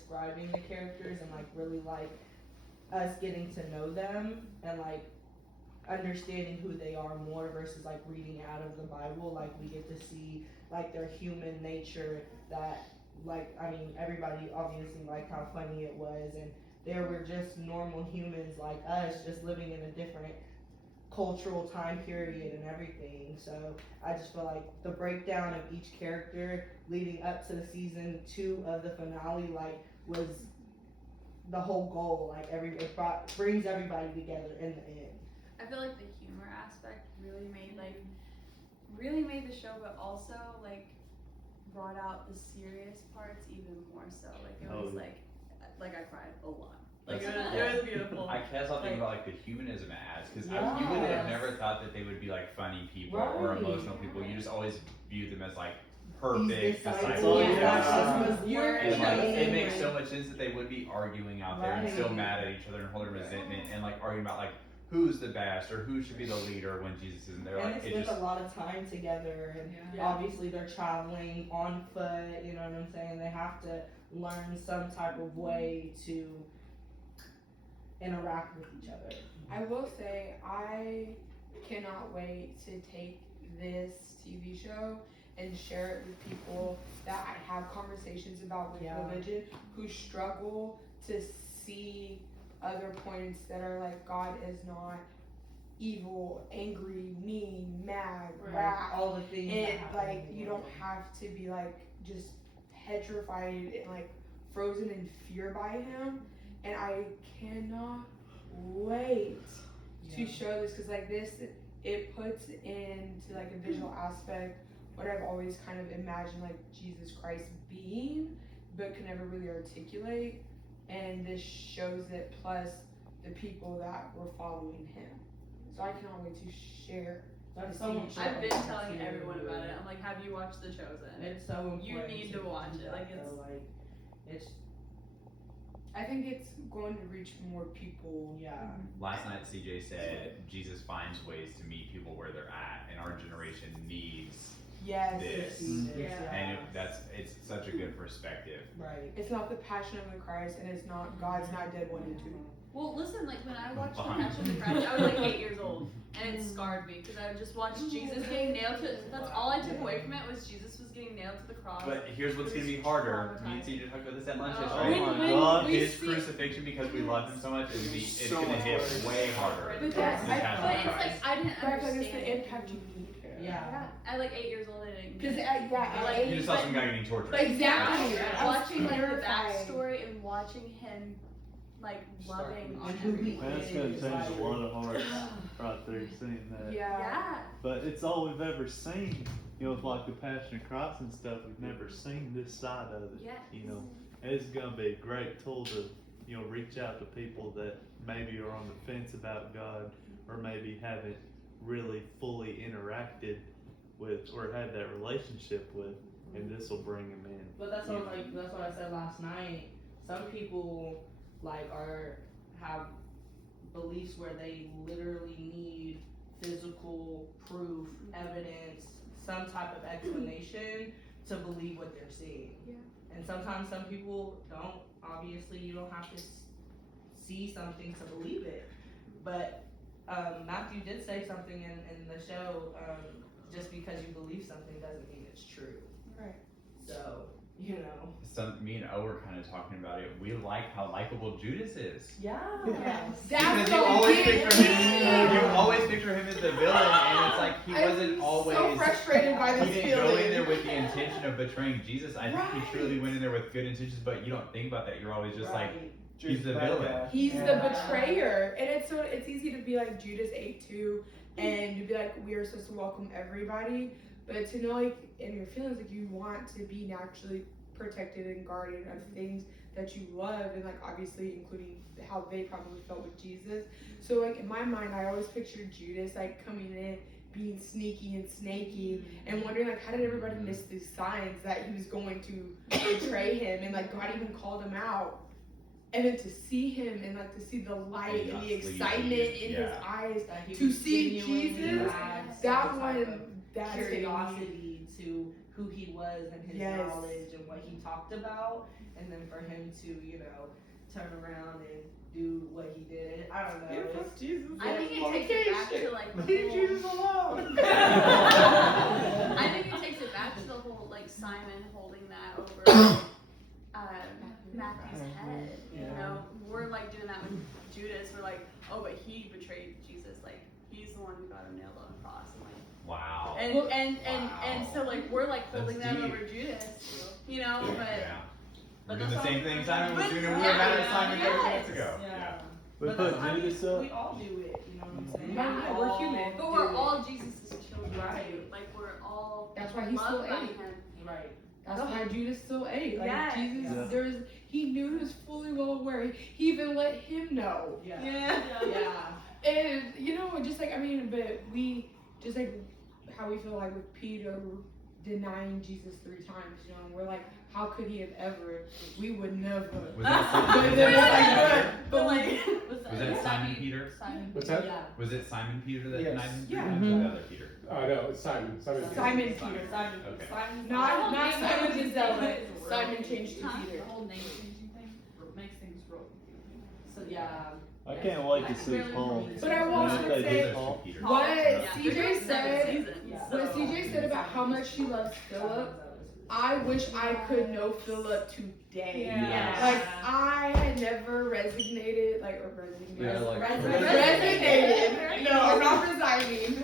describing the characters and like really like us getting to know them and like understanding who they are more versus like reading out of the Bible. Like we get to see like their human nature that like I mean everybody obviously liked how funny it was and they were just normal humans like us just living in a different cultural time period and everything. So I just feel like the breakdown of each character leading up to the season 2 of the finale like was the whole goal. Like it brings everybody together in the end. I feel like the humor aspect really made the show, but also like brought out the serious parts even more so. Like it was like I cried a lot. Like it was beautiful. I can't stop thinking about like the humanism it adds because Yes. you would have never thought that they would be like funny people or emotional people. You just always view them as like perfect disciples. And like it makes so much sense that they would be arguing out there and still mad at each other and holding resentment and like arguing about like who's the best or who should be the leader when Jesus isn't there. And Like they spent a lot of time together and obviously they're traveling on foot, you know what I'm saying? They have to learn some type of way to interact with each other. I will say I cannot wait to take this TV show and share it with people that I have conversations about with religion who struggle to see other points that are like God is not evil, angry, mean, mad, wrath, all the things and like you don't have to be like just petrified and like frozen in fear by him. And I cannot wait to show this because like this it puts into like a visual aspect what I've always kind of imagined like Jesus Christ being but could never really articulate, and this shows it plus the people that were following him. So I cannot wait to share. That's so much. I've been telling everyone about it. I'm like, have you watched The Chosen? It's so important. You need to watch it. Like it's I think it's going to reach more people. Yeah. Last night CJ said Jesus finds ways to meet people where they're at and our generation needs this. And it's such a good perspective. Right. It's not the Passion of the Christ and it's not God's Not Dead 1 and 2. Well, listen, like when I watched The Passion of the Christ, I was like 8 years old, and it scarred me because I just watched Jesus getting nailed to it. That's all I took away from it was Jesus was getting nailed to the cross. But here's what's going to be harder. Me and CJ talked about this at lunch Oh yesterday. His crucifixion, because we love him so much, it's going to hit way harder. But than the Passion but of it's Christ. like I didn't understand. It's the impact you need. Yeah. At like 8 years old, I didn't. Because You just saw some guy getting tortured. Exactly. Watching like the backstory and watching him like loving on everyone. That's gonna change a lot of hearts right there, seeing that. Yeah. But it's all we've ever seen. You know, with like the Passion of Christ and stuff, we've never seen this side of it. Yeah. You know, and it's gonna be a great tool to, you know, reach out to people that maybe are on the fence about God or maybe haven't really fully interacted with or had that relationship with, and this will bring them in. But that's what that's what I said last night. Some people like have beliefs where they literally need physical proof, evidence, some type of explanation to believe what they're seeing. Yeah. And sometimes some people don't. Obviously, you don't have to see something to believe it. But Matthew did say something in the show. Just because you believe something doesn't mean it's true. Right. So, you know. Me and O were kind of talking about it. We like how likable Judas is. Yeah. Because you always picture him as the villain, and it's like he wasn't always so frustrated by this he didn't go in there with the intention of betraying Jesus. I think he truly went in there with good intentions, but you don't think about that. You're always just like, he's the villain. He's the betrayer, and it's easy to be like Judas ate too, and to be like we are supposed to welcome everybody, but to know like in your feelings like you want to be naturally protected and guarded of things that you love, and like obviously including how they probably felt with Jesus. So like in my mind, I always pictured Judas like coming in, being sneaky and snaky, and wondering like how did everybody miss these signs that he was going to betray him, and like God even called him out. And then to see him and like to see the light and the excitement in his eyes, to see Jesus, that one, that's curiosity to who he was and his Yes. knowledge and what he talked about, and then for him to, turn around and do what he did. I don't know. It's, Jesus. I think it takes it back to like the leave whole, Jesus alone. I think it takes it back to the whole like Simon holding that over Matthew's head. You know, we're like doing that with Judas. We're like, oh, but he betrayed Jesus. Like he's the one who got him nailed on the cross. And, like, Wow. and so like we're like holding That's that deep. over Judas. You know, but. Yeah. We're But doing the that's same all- thing Simon was but- doing, and we yeah, were mad at yeah, Simon 30 yes. minutes ago. Yeah. We But put that's- I mean, Judas up. We all do it, you know what I'm saying? Yeah, We we're all human. But do we're it. all Jesus' children. Right. Like we're all That's why he's loved still by ate. him. Right. That's why Judas still ate. Like Yes. Jesus, Yeah. he knew, he was fully well aware. He even let him know. Yeah. Yeah. And just like but we just like how we feel like with Peter denying Jesus 3 times, and we're like, how could he have ever? We would never. Was that But then we're like, was that Simon Peter? What's that? Yeah. Was it Simon Peter that Yes. denied him? Yeah. Or was it the other Peter? No, it's Simon. Simon. Simon Peter. Peter. Simon. Okay. Simon. Not Simon Simon Peter. the Zealot. Simon changed to Huh? Peter. The whole name changing thing makes things real confusing. So yeah. I can't wait to see Paul. But I will When also they say did Paul. Peter. what Yeah, CJ there's 7 said. seasons. Yeah. What CJ said about how much she loves Philip, I wish I could know Philip today. Yeah. Like I had never resignated, Yeah, like resonated. No, I'm not resigning.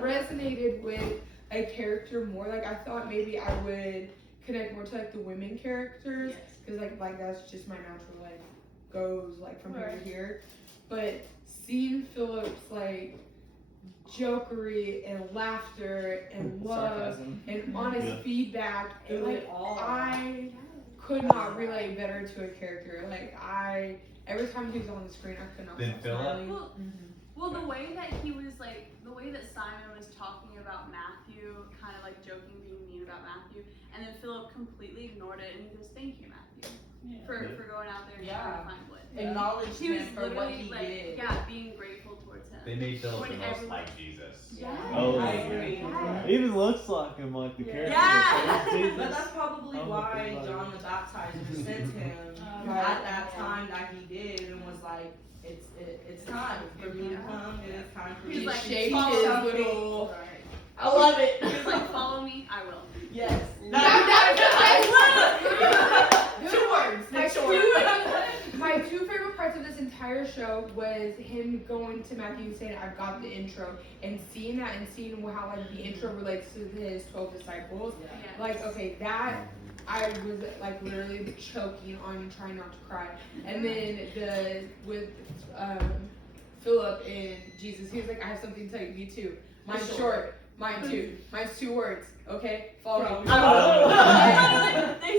Resonated with a character more. Like I thought maybe I would connect more to like the women characters, because like that's just my natural like goes like from here to here. But seeing Philip's like jokery and laughter and love Sarcasm. and honest Yeah. feedback, Through like it all. I could not relate better to a character. Like every time he was on the screen, I could not Then stop Philip? smiling. Well, the way that he was like, the way that Simon was talking about Matthew, kind of like joking, being mean about Matthew, and then Philip completely ignored it, and he goes, "Thank you, Matthew, for going out there and trying to find wood." Acknowledge He was him for what literally he like, did. being grateful towards him. They made Philip When the most everyone- like Jesus. Yes. Oh, I yeah. agree. Yes. He even looks like him, like the character. Yeah. of Jesus. But that's probably Oh, why my God. John the Baptizer sent him at that time that he did, and was like, it's time for me to come, and it's time for He's me like, to shaped follow his something. little. I love it. He was like, "Follow me, I will." Yes. Two words. Make sure. My 2 favorite parts of this entire show was him going to Matthew and saying, "I've got the intro," and seeing that and seeing how like the intro relates to his 12 disciples. Yes. Like, okay, that I was like literally choking on trying not to cry. And then with Philip and Jesus, he was like, "I have something to tell you. Me too. Mine's short. Mine too. Mine's 2 words. Okay, follow me." They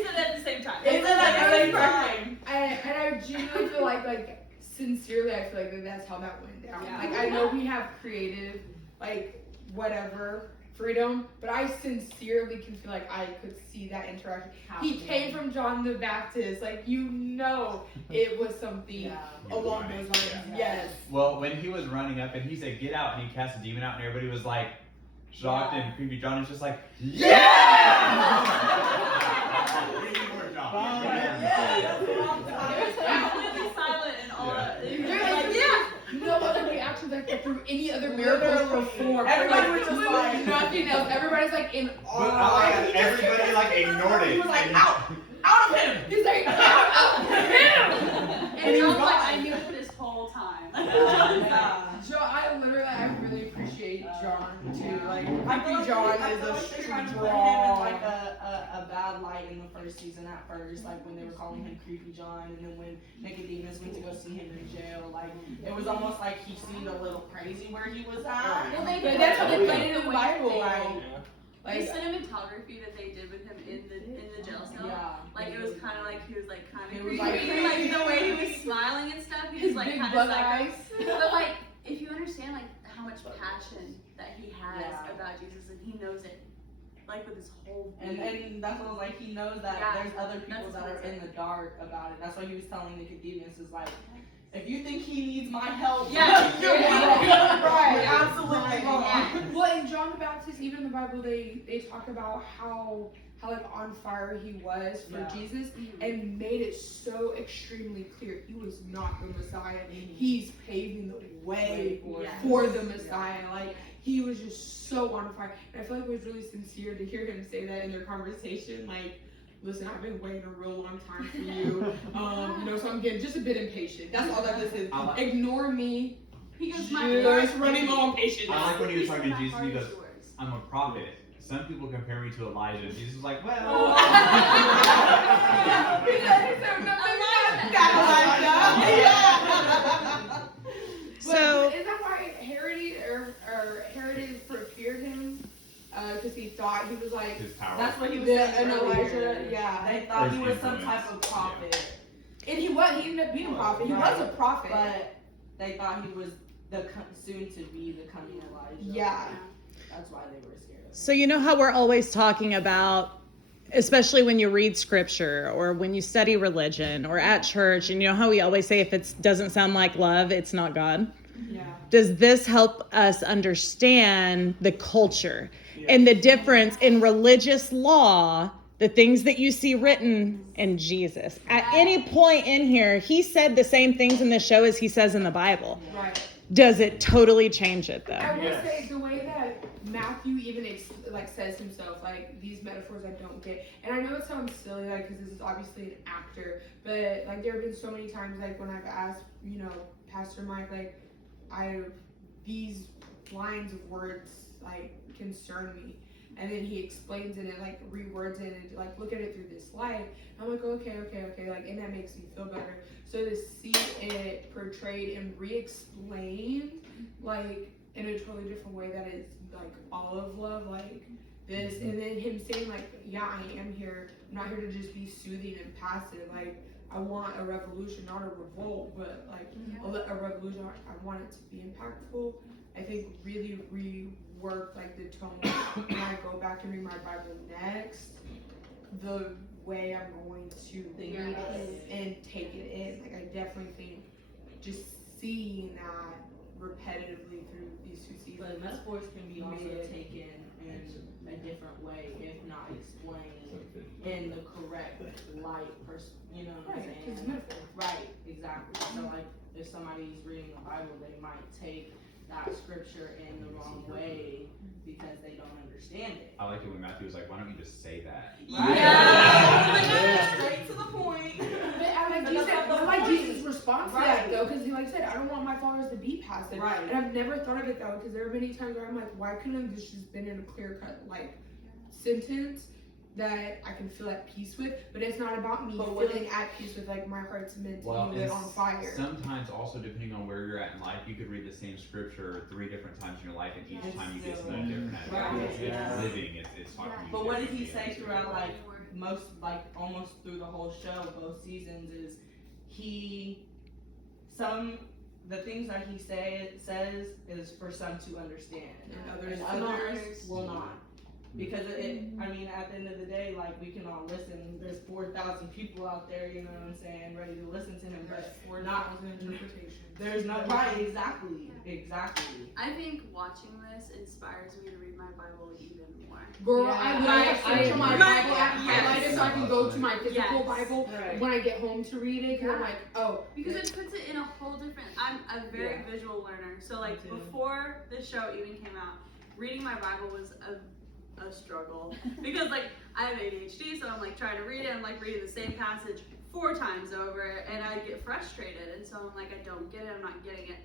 said it at the same time. They said that at the same time. And I genuinely feel like sincerely, I feel like that's how that went down. Yeah. Like I know we have creative, like whatever freedom, but I sincerely can feel like I could see that interaction. He came from John the Baptist, like it was something along those lines. Yeah. Yes. Well, when he was running up and he said, "Get out," and he cast a demon out, and everybody was like shocked and creepy. John is just like, we need more John. Completely silent and all that. He was There's like, "Yeah." no other reactions like that through any other miracles performed. Everybody Like, was just like nothing else. Everybody's like in But I like awe. that everybody like ignored it. He was like, And- out of him. He's like, out of him! And John's like, "I knew it this whole time." John, I really appreciate John too. Like, I feel like John I is feel a like they're trying to put him in strong. like a bad light in the first season at first, like when they were calling him Creepy John, and then when Nicodemus went to go see him in jail, like it was almost like he seemed a little crazy where he was at. Well, they But that's how they did played it in the Bible. The Like, cinematography that they did with him in the jail cell, Yeah. like it was kind of like he was like kind He of was, creepy, like, like the way he was smiling and stuff. He his was like big kind bug of psycho. eyes. But like, if you understand like how much passion that he has Yeah. about Jesus, and he knows it, like with his whole And being. that's what I was like, he knows that Yeah, there's other people that's that are what in the dark about it. That's why he was telling Nicodemus is like, If you think he needs my help, Yeah. you're Yeah. right. Absolutely Right. wrong. Yeah. Well, in John the Baptist, even in the Bible, they talk about how like on fire he was for Yeah. Jesus, and made it so extremely clear he was not the Messiah. He's paving the way for the Messiah. Like he was just so on fire, and I feel like it was really sincere to hear him say that in their conversation. Like, listen, I've been waiting a real long time for you. So I'm getting just a bit impatient. That's all that this is. Ignore me. He goes, Just running low on patience. I like when he was talking to Jesus, Heart he goes, is yours. I'm a prophet. Some people compare me to Elijah. Jesus was like, well. So is that why Herod feared him? Because he thought he was like His power. That's what he was an saying Elijah. earlier. Yeah. They thought he Or was his some type of influence. prophet, And he ended up being a prophet. He was a prophet. but they thought he was soon to be the coming Elijah. Yeah. That's why they were scared of him. So you know how we're always talking about, especially when you read scripture or when you study religion or at church, and you know how we always say if it doesn't sound like love, it's not God? Yeah. Does this help us understand the culture and the difference in religious law, the things that you see written in Jesus? At any point in here, he said the same things in the show as he says in the Bible. Right. Does it totally change it though? I will say the way that Matthew even says himself, like these metaphors I don't get, and I know it sounds silly, like because this is obviously an actor, but like there have been so many times like when I've asked, Pastor Mike, like these lines of words like concern me, and then he explains it and like rewords it and like look at it through this light. I'm like okay, like, and that makes me feel better. So to see it portrayed and re-explained like in a totally different way that is like all of love, like this, and then him saying like, yeah, I am here. I'm not here to just be soothing and passive. Like I want a revolution, not a revolt, but like a revolution. I want it to be impactful. I think really rework like the tone when I go back and read my Bible next, the way I'm going to read it and take it in. Like I definitely think just seeing that repetitively through these two seasons. But metaphors can be also taken in a different way, if not explained in the correct light. You know what I'm Right, saying? 'cause it's metaphor. Right, exactly. So like, if somebody's reading the Bible, they might take that scripture in the wrong way because they don't understand it. I like it when Matthew was like, why don't you just say that? Yeah. Straight to the point. But I like Jesus' response to that though, because he like said, I don't want my followers to be passive. Right. And I've never thought of it though, because there are many times where I'm like, why couldn't this just been in a clear cut like sentence that I can feel at peace with? But it's not about me feeling at peace with like my heart's meant to be lit on fire. Sometimes also depending on where you're at in life, you could read the same scripture 3 different times in your life, and each time you get something different out of it. It's living, it's talking to you. But what did he differently. say throughout almost through the whole show, both seasons, is the things that he says is for some to understand, and others will not. Because at the end of the day, like, we can all listen. There's 4,000 people out there, you know what I'm saying, ready to listen to him, but we're not. There's no right, exactly. I think watching this inspires me to read my Bible even more. Girl, I literally my Bible app highlighted so I can go to my physical Bible when I get home to read it. Cause I'm like, because it puts it in a whole different. I'm a very visual learner, so like before the show even came out, reading my Bible was a struggle because like I have ADHD, so I'm like trying to read it. I'm like reading the same passage 4 times over, and I get frustrated, and so I'm like, I don't get it. I'm not getting it.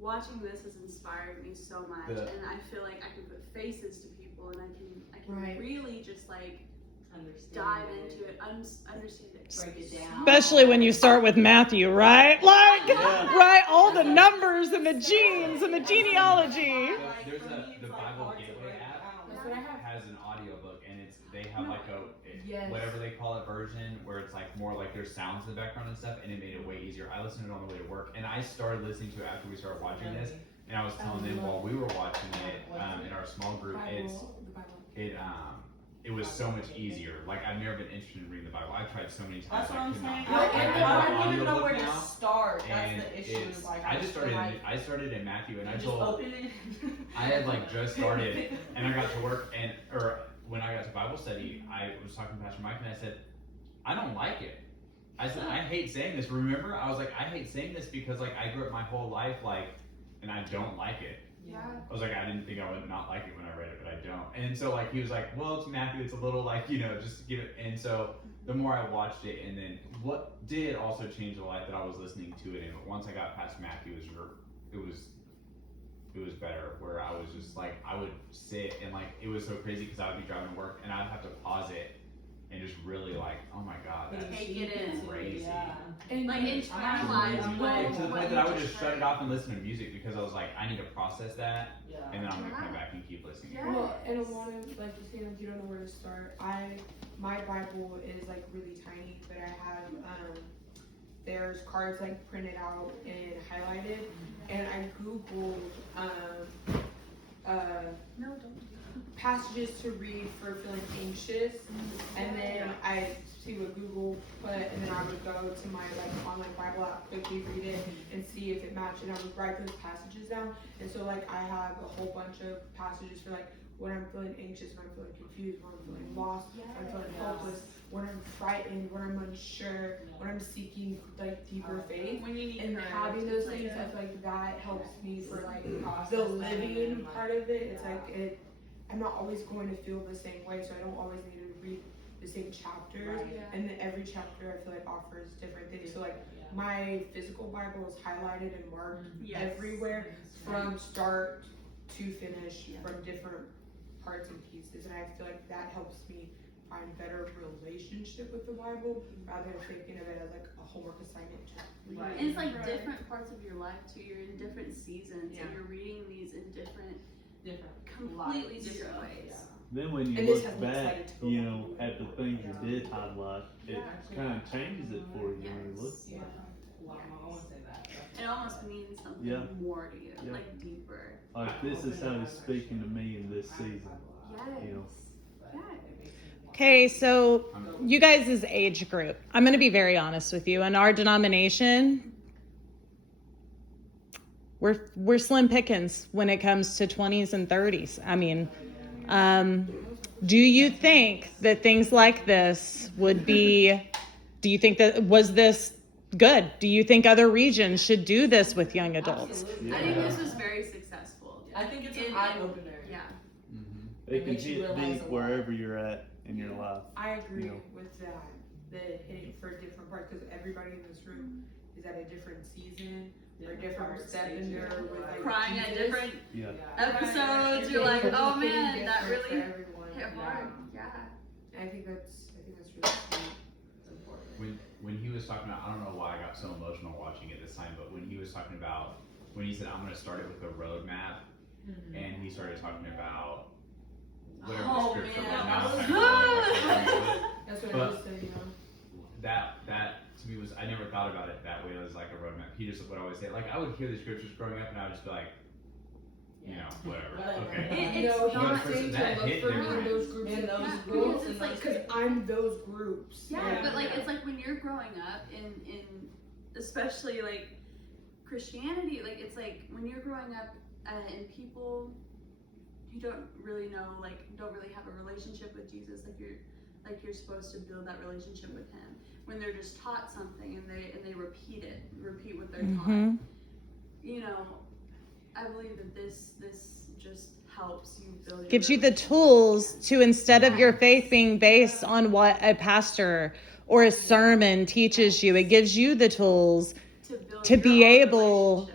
Watching this has inspired me so much, and I feel like I can put faces to people, and I can really just like dive into it, understand it, break it down. Especially when you start with Matthew, right? Like, right? All the numbers and the genes and the genealogy. There's the Bible Gateway app has an audiobook, and they have like a whatever they call it version where it's like more like there's sounds in the background and stuff, and it made it way easier. I listened to it on the way to work, and I started listening to it after we started watching this, and I was telling them while we were watching it in our small group, it was so much easier. Like, I've never been interested in reading the Bible. I've tried so many times. That's what I'm saying. I have an I don't even know audiobook where to now. start. That's And the issue. it's, Like I just feel started. like I started in Matthew, and I just told. open it. I had like just started, and I got to work, or when I got to Bible study, I was talking to Pastor Mike, and I said, I don't like it. I said, I hate saying this. Remember, I was like, I hate saying this because like I grew up my whole life like, and I don't like it. Yeah. I was like, I didn't think I would not like it when I read it, but I don't. And so like he was like, well, it's Matthew, it's a little like, just give it. And so the more I watched it, and then what did also change the life that I was listening to it in. But once I got past Matthew, it was better. Where I was just like, I would sit and like it was so crazy because I would be driving to work and I'd have to pause it and just really like, oh my god, that's Take it in. crazy. Yeah. And Like internalize Like, what to the what point you that I would just just shut heard. it off and listen to music because I was like, I need to process that, Yeah. and then I'm gonna Yeah. come back and keep listening. Yeah. Well, and a lot of like you saying like you don't know where to start. My Bible is like really tiny, but I have there's cards like printed out and highlighted, and I googled No, don't. passages to read for feeling anxious, and then I see what Google put, and then I would go to my like online Bible app, quickly read it, and see if it matched, and I would write those passages down. And so like I have a whole bunch of passages for like when I'm feeling anxious, when I'm feeling confused, when I'm feeling lost, when I'm feeling hopeless, when I'm frightened, when I'm unsure, when I'm seeking like deeper faith. When you need And courage, having those like, things, I feel like that helps me for like Process the that living and, like, part of it. It's yeah. like I'm not always going to feel the same way, so I don't always need to read the same chapters. Right. Yeah. And then every chapter I feel like offers different things. So like Yeah. my physical Bible is highlighted and marked Yes. everywhere from start to finish Yeah. from different parts and pieces, and I feel like that helps me find better relationship with the Bible rather than thinking of it as like a homework assignment. Just read Right. it. And it's like Right. different parts of your life too. You're in different seasons, Yeah. and you're reading these in different, Different. completely lives. different Yeah. ways. Then when you And this look has me back, excited to go back. at the things you did highlight, it kind of changes it for you when you look. Yeah. Wow, I want to say that. It almost means something Yeah. more to you, Yeah. like deeper. Like this is how he's speaking to me in this season. Yes. You know. Yeah. Okay, so you guys' age group, I'm going to be very honest with you. In our denomination, we're slim pickings when it comes to 20s and 30s. I mean, do you think that things like this would be, do you think that, was this good? Do you think other regions should do this with young adults? Absolutely. I think this was very successful. I think it's an In- eye opener. Yeah. Mm-hmm. It can makes you hit realize deep a lot. wherever you're at in your life. I agree You know. with that. The hitting for different parts, because everybody in this room is at a different season or a different step in their with like Crying at Jesus. different Yeah. episodes, you're like, oh man, that really hit hit hard. Yeah. I think that's really sweet. When he was talking about, I don't know why I got so emotional watching it this time, but when he was talking about, when he said, I'm going to start it with a roadmap, and he started talking about whatever Oh, the scripture man, was. that Now was I'm kind of good. That's what But- I was saying, that to me was, I never thought about it that way as like a roadmap. He just would always say, like, I would hear the scriptures growing up and I would just be like, whatever, okay. It's No, not he's saying that to look hit for me in different. those groups. In those Yeah, groups, because it's like- Because I'm those groups. Yeah, but like it's like when you're growing up in especially like Christianity, like it's like when you're growing up and people you don't really know, like don't really have a relationship with Jesus, like you're supposed to build that relationship with him. When they're just taught something and they repeat what they're taught. You know, I believe that this just helps you build your Gives you the relationship. tools to, instead of your faith being based on what a pastor or a sermon teaches you, it gives you the tools to build to your be own able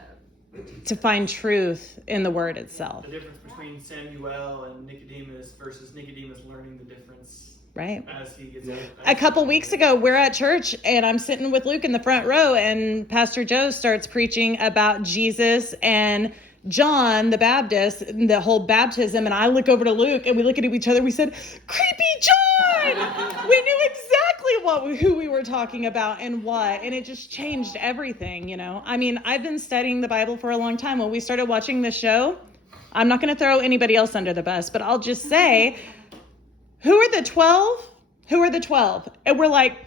relationship. to find truth in the word itself. The difference between Samuel and Nicodemus versus Nicodemus learning the difference Right. as he gets Yeah. older. A couple weeks ago, we're at church and I'm sitting with Luke in the front row and Pastor Joe starts preaching about Jesus and John the Baptist, and the whole baptism. And I look over to Luke and we look at each other. We said, "Creepy John!" We knew exactly who we were talking about and what. And it just changed everything, you know. I mean, I've been studying the Bible for a long time. When we started watching the show, I'm not going to throw anybody else under the bus, but I'll just say, who are the 12? Who are the 12? And we're like,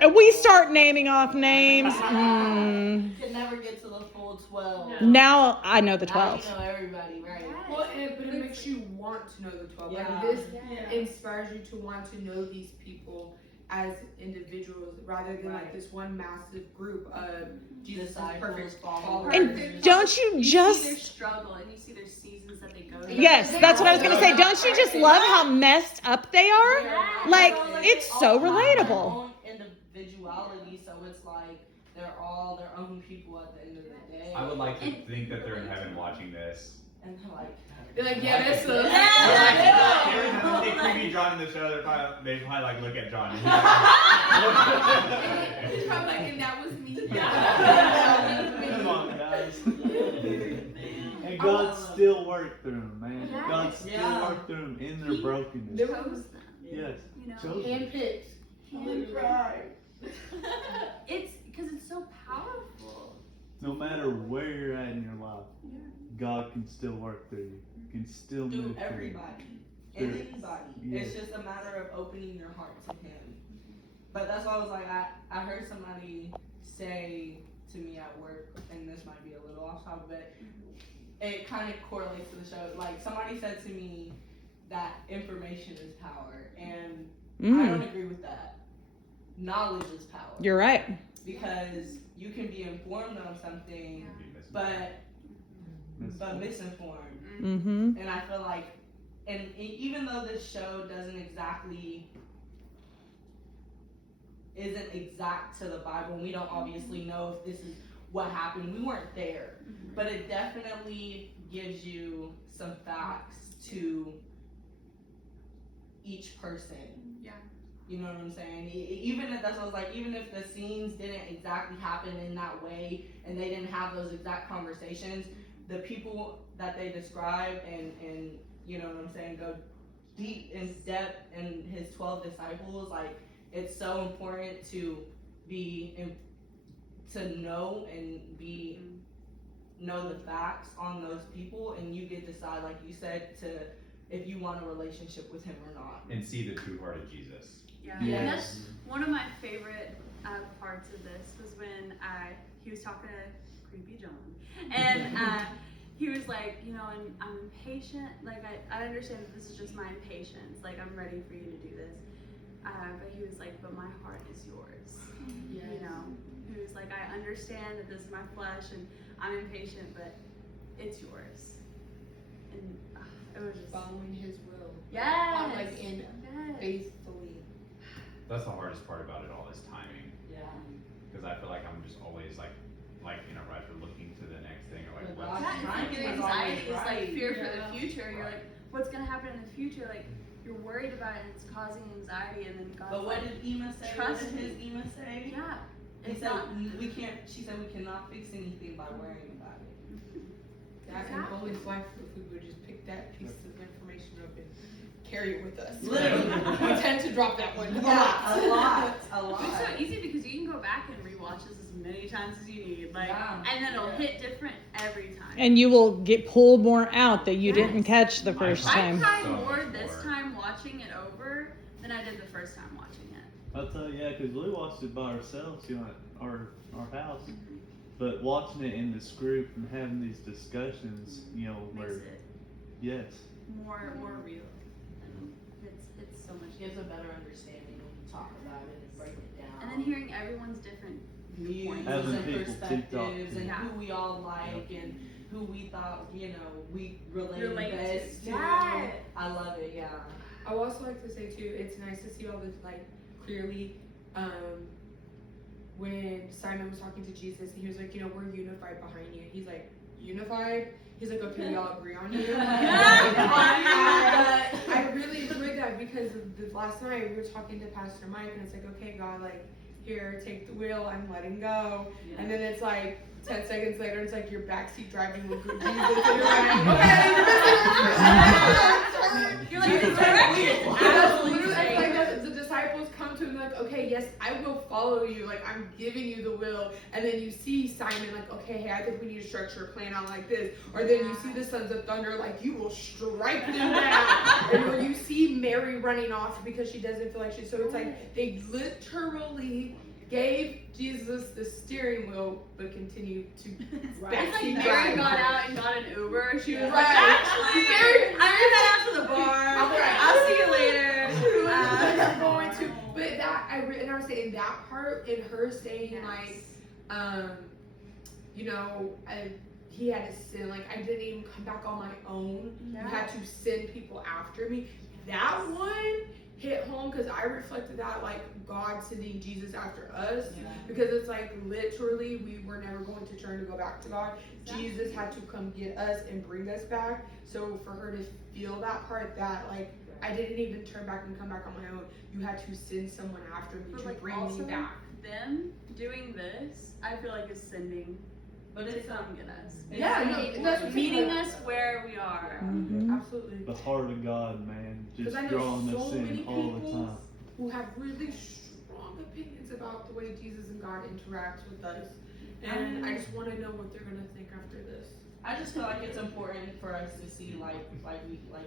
the We start naming off names. Can never get to the full 12. No. Now I know the Now 12. you know everybody, right? Well, but it makes you want to know the 12. Yeah. Like this Yeah. inspires you to want to know these people as individuals rather than like Right. this one massive group of Jesus' Disciples, perfect followers. followers. And don't you You see just their struggle and you see their seasons that they go through. Yes, that's what I was gonna say. Don't you just love how messed up they are? Yeah. Like, they it's all so have their relatable. own individuality, so it's like they're all their own people at the end of the day. I would like to think that they're in heaven watching this. And They're like, yeah, that's a. They creepy John in the show. They probably like look at John. He's probably like, and that was me. Come on, guys. And God still worked through them, man. Yes. God still Yeah. worked through them in their brokenness. There Chose them, Yes. you know. Chose them. Handpicked. It's because it's so powerful. No matter where you're at in your life, Yeah. God can still work through you. Can still through move through you. everybody and Through- anybody. yes. It's just a matter of opening your heart to Him. But that's why I was like, I heard somebody say to me at work, and this might be a little off topic, but it kind of correlates to the show. Like somebody said to me that information is power, and I don't agree with that. Knowledge is power. You're right. Because you can be informed on something, but misinformed. Mm-hmm. And I feel like, and even though this show isn't exact to the Bible, and we don't obviously know if this is what happened. We weren't there, but it definitely gives you some facts to each person. Yeah. You know what I'm saying? Even if that's what I was like, even if the scenes didn't exactly happen in that way, and they didn't have those exact conversations, the people that they describe and you know what I'm saying, go deep in depth in His 12 disciples. Like it's so important to to know and know the facts on those people, and you get to decide, like you said, if you want a relationship with Him or not. And see the true heart of Jesus. Yeah. Yes. And that's one of my favorite parts of this was when he was talking to creepy John, and he was like, you know, and I'm impatient. Like I understand that this is just my impatience. Like I'm ready for you to do this. But he was like, but my heart is yours. Yes. You know, he was like, I understand that this is my flesh and I'm impatient, but it's yours. And it was just Following His will. yes, Like in yes. faithfully. That's the hardest part about it all is timing. Yeah. Because I feel like I'm just always like you know, right, for looking to the next thing or like But what's Yeah, it's like Timing your is anxiety always is like right. fear for Yeah. the future. You're Right. like, what's gonna happen in the future? Like you're worried about it and it's causing anxiety, and then God's But what like, did Ema say? trust What did his me. Ema say? yeah, He it's said not. we can't. She said we cannot fix anything by worrying about it. That and Holy Life, if we would just pick that piece of information up and carry it with us. Literally. We tend to drop that one. Yeah, a lot. It's so easy because you can go back and rewatch this as many times as you need, like, Yeah. and then it'll Yeah. hit different every time. And you will get pulled more out that you Yes. didn't catch the first I time. cried So more much this more. time watching it over than I did the first time watching it. I'll tell you, yeah, because we watched it by ourselves, you know, at our house. But watching it in this group and having these discussions, you know, Makes where it yes, more real. And it's so much. Gives a better understanding when you talk about it and break it down. And then hearing everyone's different views points. Having and people TikTok perspectives and Yeah. who we all like and who we thought, you know, we relate best to. Yeah. I love it. Yeah. I would also like to say too, it's nice to see all this like clearly. When Simon was talking to Jesus, he was like, you know, we're unified behind you. He's like, unified? He's like, okay, we all agree on you. I really enjoyed that because last night we were talking to Pastor Mike and it's like, okay, God, like, here, take the wheel, I'm letting go. And then it's like 10 seconds later, it's like you're backseat driving with Jesus and you're like, okay, You're like, it's directed. absolutely. Like the disciples come to him like, like, okay, yes, I will follow you. Like, I'm giving you the will. And then you see Simon, like, okay, hey, I think we need to structure a plan out like this. Or then you see the Sons of Thunder, like, you will strike them down. Or you see Mary running off because she doesn't feel like she. So it's like they literally gave Jesus the steering wheel, but continued to. It's like backseat Mary drive. got out and got an Uber. She was like, Right. actually, Mary- I'm gonna head out to the bar. Okay. I'll see you later. I'm going to, but that and I was saying that part in her saying like, you know, he had to sin. Like I didn't even come back on my own. You had to send people after me. That one hit home because I reflected that like God sending Jesus after us because it's like literally we were never going to turn to go back to God. Jesus had to come get us and bring us back. So for her to feel that part that like I didn't even turn back and come back on my own. You had to send someone after me to bring me back. Them doing this, I feel like is sending But to it's come get us. That's Meeting us where we are. Absolutely. The heart of God, man, just I know drawing so us many in all the people time. who have really strong opinions about the way Jesus and God interacts with us. And I just want to know what they're going to think after this. I just feel like it's important for us to see, like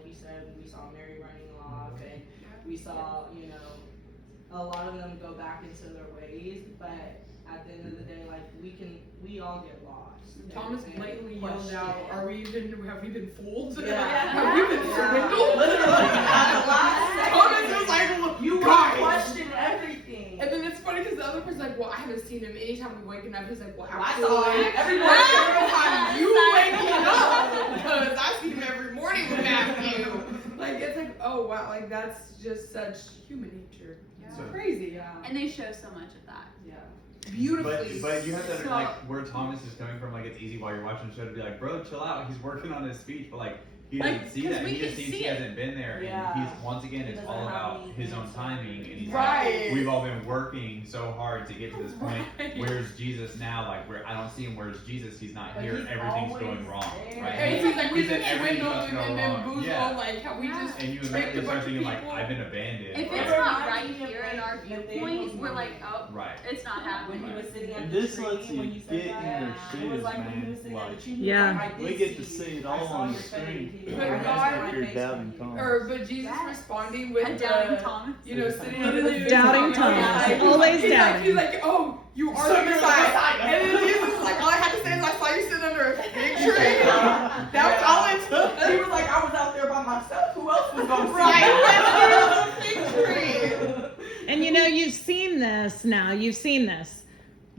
you said, we saw Mary running off, and we saw, you know, a lot of them go back into their ways. But at the end of the day, like we all get lost. Thomas blatantly yelled out, have we been fooled? Yeah. Have we been swindled? Literally, at the last Thomas second, was like, well, you guys. question everything. And then it's funny because the other person's like, well, I haven't seen him. Anytime we're waking up, he's like, well, I actually, saw him every morning. every time you waking up, because I see him every morning with Matthew. Like, it's like, oh, wow, like, that's just such human nature. It's crazy. Yeah. And they show so much of that. Yeah. Beautifully. But you have to So- like where Thomas is coming from. Like it's easy while you're watching the show to be like, bro, chill out. He's working on his speech, but like he doesn't Like, see 'cause that. we He just can thinks see he it. hasn't been there, Yeah. and he's once again He it's doesn't all have about any his own answer. timing. And he's Right. like, we've all been working so hard to get to this point. Right. Where's Jesus now? Like where I don't see him. Where's Jesus? He's not But here. he's Everything's always going wrong, there. right? And he's like, we've He said been everything's swindled about to go and then wrong. boozled, Yeah. like, how we just And you tricked immediately a start bunch of thinking like, people. I've been abandoned. If or- it's Right. not right here in our viewpoint, we're like, oh, right. it's not When happening. he was sitting at And the this tree, lets you when you said get in that, their it was shoes, like when he man. was sitting at the Like, tree, he was Yeah. like, I did we get to see see you. it I all saw on your the screen. face. He was But like, God- "I saw my You're face doubting for you." Thomas. But Jesus Yes. responding with And doubting the, Thomas. you know, sitting under the Doubting Thomas. Always he's doubting. Like, he's like, oh, you are So on you're your on my side. side. And then Jesus was like, all I had to say is I saw you sitting under a fig tree. That's all it took. He was like, I was out there by myself. Who else was going to see Right, me? under the fig tree. And you know, you've seen this now. You've seen this.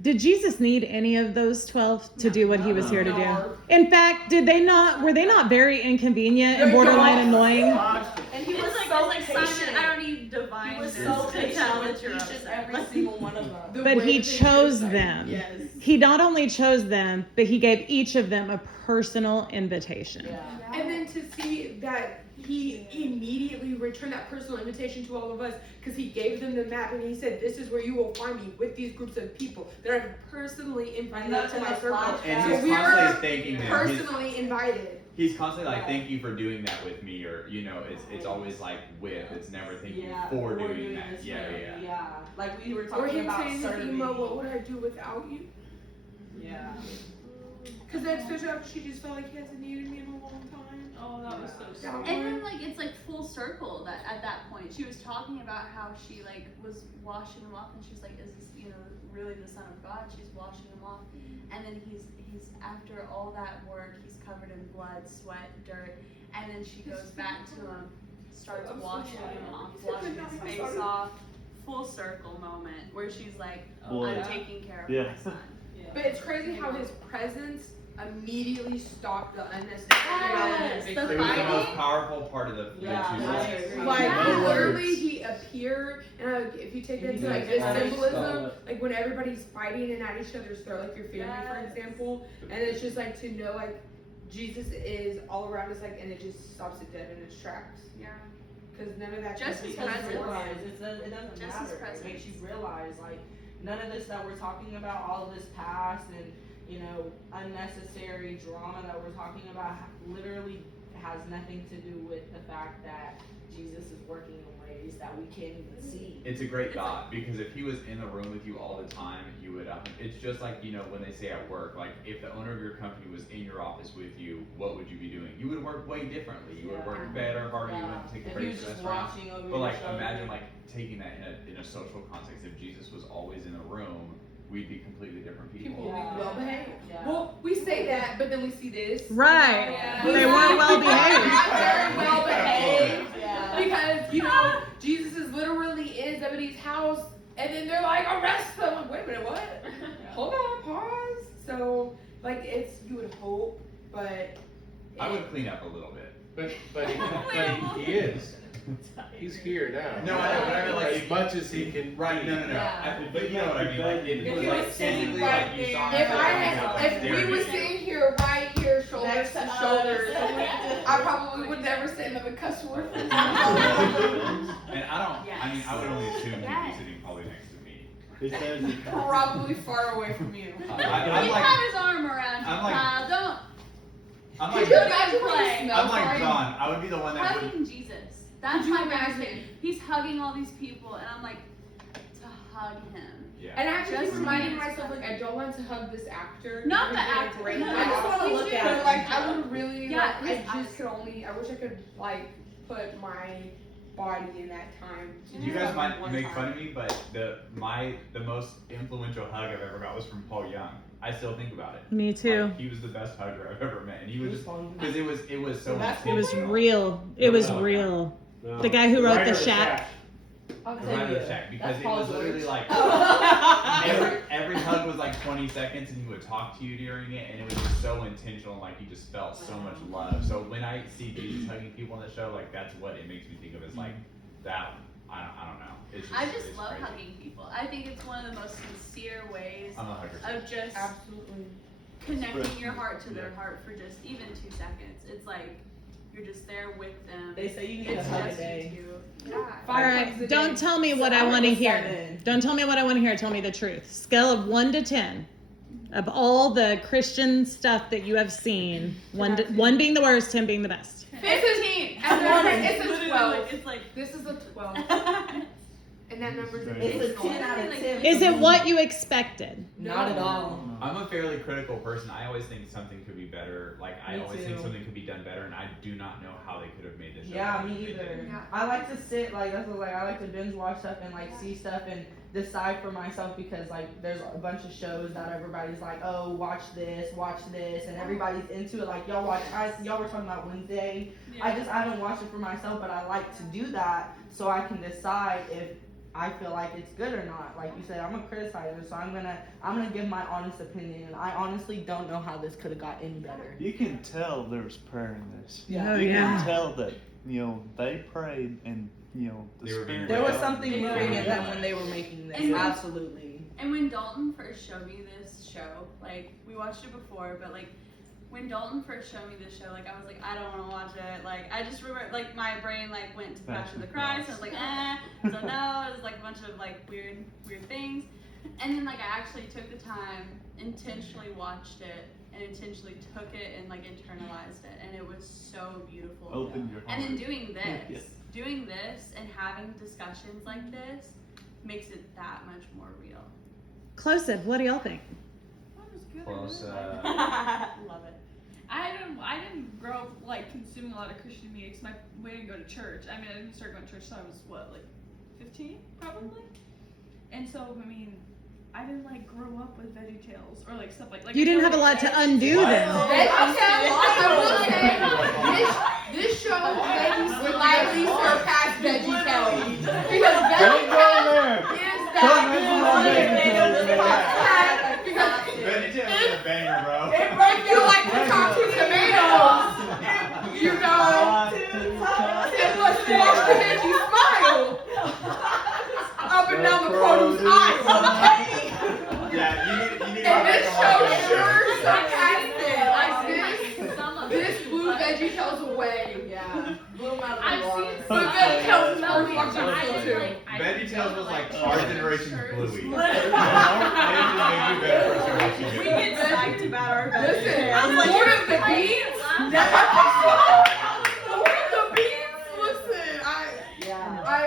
Did Jesus need any of those 12 to do what he was here to do? No. In fact, were they not very inconvenient and borderline annoying? And he was It's like, so it's like patient. Simon, I don't need He divine was this so to patient tell with that you're each and upset. every single one of them. The But way he they chose criticized- them. Yes. He not only chose them, but he gave each of them a personal invitation. Yeah. And then to see that he immediately returned that personal invitation to all of us because he gave them the map and he said, this is where you will find me with these groups of people that I've personally invited Right, to my that's circle. fine. And So he's we constantly are thanking them. He's- personally invited. He's constantly like, Yeah. thank you for doing that with me, or you know, it's always like with. It's never thank you for doing that. this Yeah, way. yeah. Yeah. Like we were Or talking him about saying in his serving. email, what would I do without you? Yeah. Because that especially after she just felt like he hasn't needed me in a long time. Oh, that was so That sweet. And then like it's like full circle that at that point she was talking about how she like was washing him off and she's like, is this, you know, really the Son of God? She's washing him off, and then he's after all that work, he's covered in blood, sweat, dirt, and then she goes back to him, starts washing him off, washing his face off. Full circle moment where she's like, Boy. I'm taking care of Yeah. my son. But it's crazy how his presence immediately stopped the unnecessary. Yes, the It was the fighting. most powerful part of the Yeah, two I scenes. agree. Like Yeah. literally, he appeared, and if you take that to like this symbolism, like when everybody's fighting and at each other's throat, like your family, for Yes. example, and it's just like to know like Jesus is all around us, like, and it just stops it dead in its tracks, Yeah. because none of that. Just could be Because presence. realize it doesn't Just his matter. It presence. makes you realize like none of this that we're talking about, all of this past and you know unnecessary drama that we're talking about, literally has nothing to do with the fact that Jesus is working in ways ways that we can't even see. It's a great thought, because if he was in the room with you all the time, you would. It's just like, you know, when they say at work, like if the owner of your company was in your office with you, what would you be doing? You would work way differently. You would work better, harder. You wouldn't take a If break. he was just watching over But your like, shoulder. imagine like taking that in a social context. If Jesus was always in the room, we'd be completely different people. People will be well behaved. Yeah. Well, we say that, but then we see this. Right. Yeah. They weren't well behaved. Not very well behaved. Yeah. Because, you know, Jesus is literally in Zebedee's house, and then they're like, arrest them. Like, wait a minute, what? Hold on, pause. So, like, it's, you would hope, but. I would clean up a little bit. But he is. He's here now. No, I know, but I mean, like, as much as he can. Right? No. Yeah. But you know what I mean. Like, it If was you like was sitting physically, right like you saw If him, if we were sitting here, right here, shoulders Next to to us. shoulders, I probably would never say another cuss word. And I mean, I would only assume he'd Yes. be sitting probably next to me. It says Probably far away from you. I'm He like, had his arm around you, I'm like- Kyle. Don't I'm Could like, you imagine what he play. smells I'm like like? John. I would be the one that would. hugging Jesus. That's Could you my imagine? imagine. He's hugging all these people, and I'm like, to hug him. Yeah. And I actually Just keep reminding me. myself, like, I don't want to hug this actor. Not He's the doing a actor. great No, job. I just wanna look at But, him. like, I would really, Yeah, like, his I just could only, I wish I could, like, put my body in that time. to You do guys something might one make time. fun of me, but the most influential hug I've ever got was from Paul Young. I still think about it. Me too. Like, he was the best hugger I've ever met, and he was just fun. because it was so. That's It was intentional. real. It was No. real. No. The guy who wrote Writer The of Shack. I'll The tell writer you. of Shack, because That's it Paul was literally George. like every hug was like 20 seconds, and he would talk to you during it, and it was just so intentional. Like, you just felt so much love. So when I see Jesus hugging people on the show, like, that's what it makes me think of as like that. I don't know. It's just, I just it's love crazy. hugging people. I think it's one of the most sincere ways I'm a hugger. of just Absolutely. connecting your heart to their heart for just even 2 seconds. It's like you're just there with them. They say you need It's a hug a just day. you two. Yeah. All 5 right, hugs a don't day. tell me what So I I want to was hear. 7. Don't tell me what I want to hear. Tell me the truth. Scale of 1 to 10. Of all the Christian stuff that you have seen, one being the worst, 10 being the best. 15. It's a Literally, 12. It's like. This is a 12. And that number's It's a 10 out of 10. Is it what you expected? Not at all. I'm a fairly critical person. I always think something could be better. Like, I Me always too. think something could be done better, and I do not know how they could have made this show. Yeah, better me than they either. did. Yeah. I like to sit like that's what, like I like to binge watch stuff and like see stuff and decide for myself because like there's a bunch of shows that everybody's like, oh, watch this, and everybody's into it. Like y'all were talking about Wednesday. I haven't watched it for myself, but I like to do that so I can decide if I feel like it's good or not. Like you said, I'm a criticizer, so I'm gonna give my honest opinion. And I honestly don't know how this could have got any better. You can tell there's prayer in this. Yeah. Oh, You yeah. can tell that, they prayed and, the They were being Spirit. There was Yeah. something moving in them when they were making this. And- Absolutely. And when Dalton first showed me this show, like, we watched it before, but like, when Dalton first showed me this show, like, I was like, I don't want to watch it. Like, I just remember, like, my brain, like, went to Passion of the Christ. I was like, don't know. It was, like, a bunch of, like, weird things. And then, like, I actually took the time, intentionally watched it, and intentionally took it and, like, internalized it. And it was so beautiful. Open your heart. And then doing this, Yeah. and having discussions like this makes it that much more real. Closive, what do y'all think? That was good. Close. Love it. I didn't grow up like consuming a lot of Christian media because we didn't go to church. I mean, I didn't start going to church until I was what, like 15 probably. And so I mean, I didn't like grow up with VeggieTales or like stuff like. You didn't have a lot to undo then. This show maybe slightly surpassed VeggieTales. Because Don't VeggieTales go there. is Don't mention my that. Because Benny Taylor is a banger, bro. it makes you like to talk to tomatoes. You know, it was supposed to make you smile. Up and down the produce aisle, okay? Yeah, you need to And go this back show and watch is that sure sarcastic. Like Some of this blew VeggieTales away. Yeah. Blew them out of I've the water. seen But some. VeggieTales is No, worth watching I too. didn't like. I Veggie didn't Tales go was to, like like, our church. generation's Bluey. Literally. It just made you better for generation. We get psyched about our Listen, I was like, Lord of the I Beans. laughed. Lord of the Beans. Listen, Yeah. I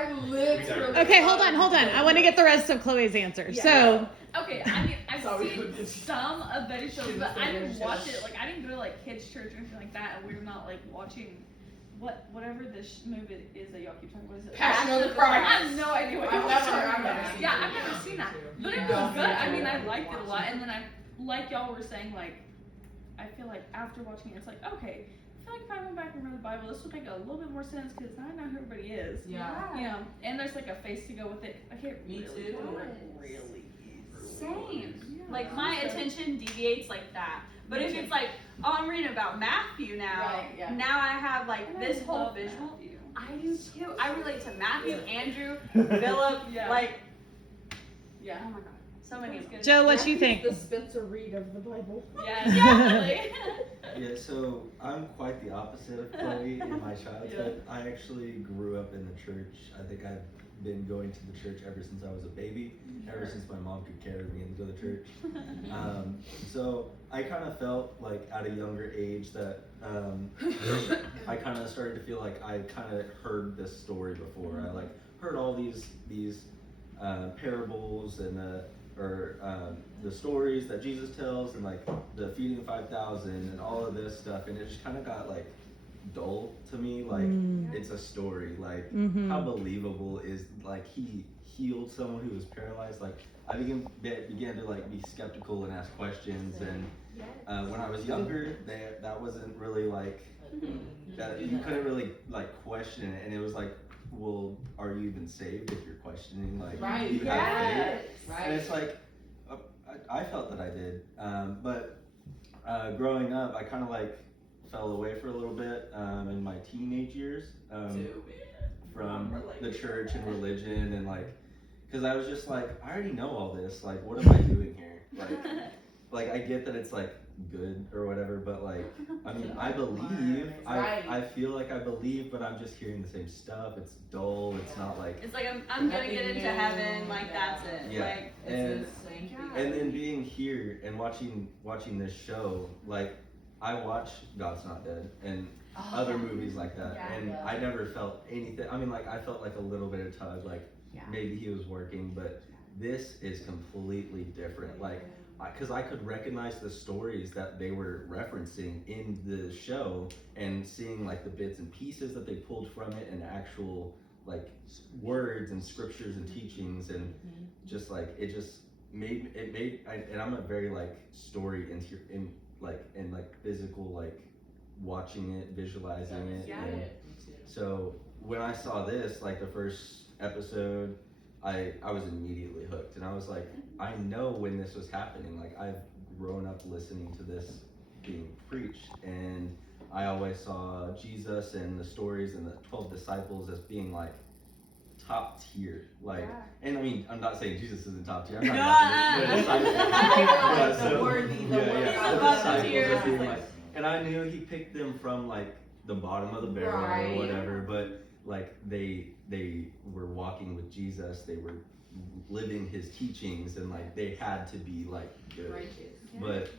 Okay, hold on. I want to get the rest of Chloe's answer. Yeah. So, Okay, I mean, I've Sorry, seen Lucas. some of Betty's shows, She but was I didn't there, watch too. it. Like, I didn't go to like kids' church or anything like that, and we're not like watching whatever this movie is that y'all keep talking about. Is it Passion of the I Christ. have no idea what y'all are talking I've never about. seen Yeah, it. I've never seen that, but it Yeah. was good. I mean, I liked it a lot, and then like y'all were saying, like, I feel like after watching it, it's like, okay, I feel like if I went back and read the Bible, this would make a little bit more sense because I know who everybody is. Yeah. You know, and there's like a face to go with it. I can't Me really too. go really Same. Yeah. Like my attention deviates like that. But if it's like, oh, I'm reading about Matthew now. Right, yeah. Now I have like And I this whole love visual. Matthew. I do too. I relate to Matthew, Andrew, Philip. Yeah. Like, Yeah. oh my god, so many of them. Joe, what you think? The Spencer Reed of the Bible. Yes, definitely. Yeah, so I'm quite the opposite of Chloe in my childhood. I actually grew up in the church. I think I've been going to the church ever since I was a baby, ever since my mom could carry me into the church. So I kind of felt like at a younger age that I kind of started to feel like I kind of heard this story before. I like heard all these parables and the stories that Jesus tells, and like the feeding 5,000 and all of this stuff, and it just kind of got like dull to me. Like it's a story. Like how believable is like he healed someone who was paralyzed? Like I began to like be skeptical and ask questions, and when I was younger, that wasn't really like that. You couldn't really like question it, and it was like, well, are you even saved if you're questioning? Like, Right. you have faith? Right. And it's like, I felt that I did, but growing up, I kind of like fell away for a little bit in my teenage years from the church and religion, and like, because I was just like, I already know all this. Like, what am I doing here? Like I get that it's like good or whatever, but like, I mean, I believe, I feel like I believe, but I'm just hearing the same stuff. It's dull. It's not like. It's like I'm gonna get into heaven. Like that's it. Yeah. Like And It's the same thing. and then being here and watching this show, like I watch God's Not Dead and other movies like that, and I never felt anything. I mean, like I felt like a little bit of tug, like maybe he was working, but this is completely different. Like, because I could recognize the stories that they were referencing in the show, and seeing like the bits and pieces that they pulled from it, and actual like words and scriptures and teachings, and just like it just made. And I'm a very like story in physical, like watching it, visualizing it. And so when I saw this, like the first episode, I was immediately hooked, and I was like, I know when this was happening. Like I've grown up listening to this being preached, and I always saw Jesus and the stories and the 12 disciples as being like top tier. Like, and I mean, I'm not saying Jesus isn't top tier. I'm not the disciples. Disciples being like, and I knew he picked them from like the bottom of the barrel or whatever, but like they were walking with Jesus, they were living his teachings, and like they had to be like good. But